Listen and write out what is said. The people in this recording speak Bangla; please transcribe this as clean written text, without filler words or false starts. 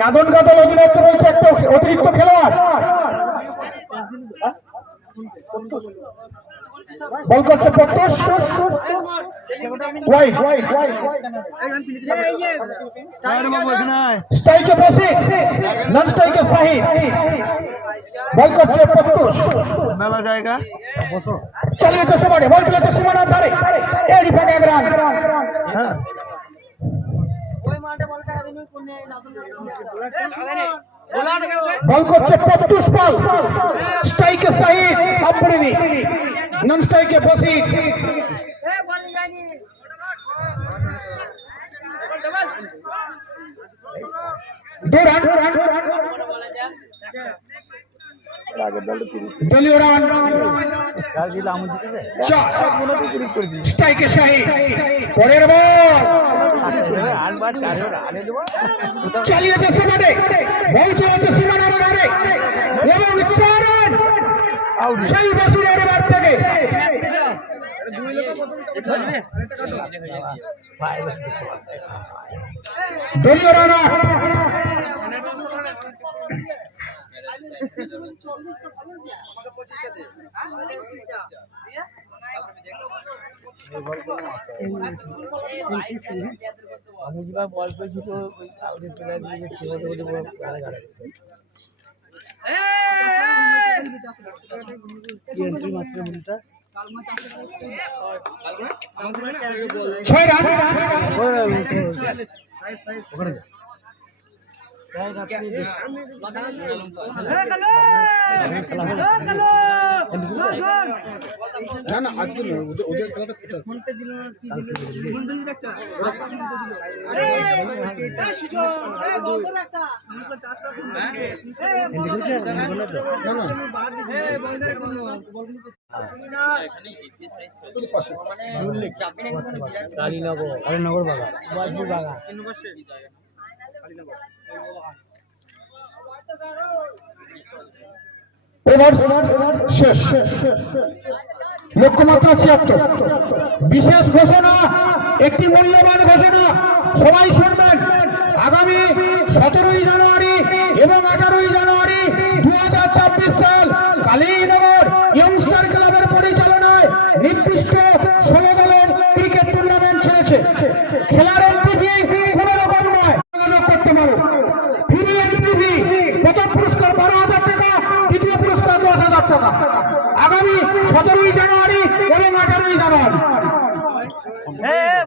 নাদনকাতল অধিনায়ক রয়েছে একটা অতিরিক্ত খেলোয়াড়। বল করছে প্রত্যুষ, স্ট্রাইকে বসিক, নন স্ট্রাইকে শাহিদ। বল করছে প্রত্যুষ, মেলা জায়গা চালিয়েছে সুমানে, বল খেলেছে সুমানার ধারে, এরই ফাঁকে এক রান। বল করছে প্রত্যুষ, বল স্ট্রাইকে শাহিদ, আম্বরিদি, নন স্ট্রাইকে বসিক। দলীয় রান, স্ট্রাইকে শাহিদ। পরের বল চালিয়েছে সীমানে, বল চলেছে সীমানার ধারে এবং 4 রান সেই বছরের বার থেকে। দলীয় রান ছয় রান। না না আজকে ওদের খেলাটা কালীনগর বাগান শেষ। লক্ষ্যমাত্রা 76। বিশেষ ঘোষণা, একটি মূল্যবান ঘোষণা, সবাই শুনবেন। আগামী 17ই জানুয়ারি এবং 18ই জানুয়ারি 2024 সাল কালীনগর ইয়ংস্টার ক্লাবের পরিচালনায় নির্দিষ্ট 16 দলের ক্রিকেট টুর্নামেন্ট ছেড়েছে। খেলার এন্ট্রি কোনো রকম নয়, করতে পারো। ফ্রি এন্ট্রি, প্রথম পুরস্কার 12,000 টাকা, দ্বিতীয় পুরস্কার 10,000 টাকা। আগামী 17ই জানুয়ারি এবং 18ই জানুয়ারি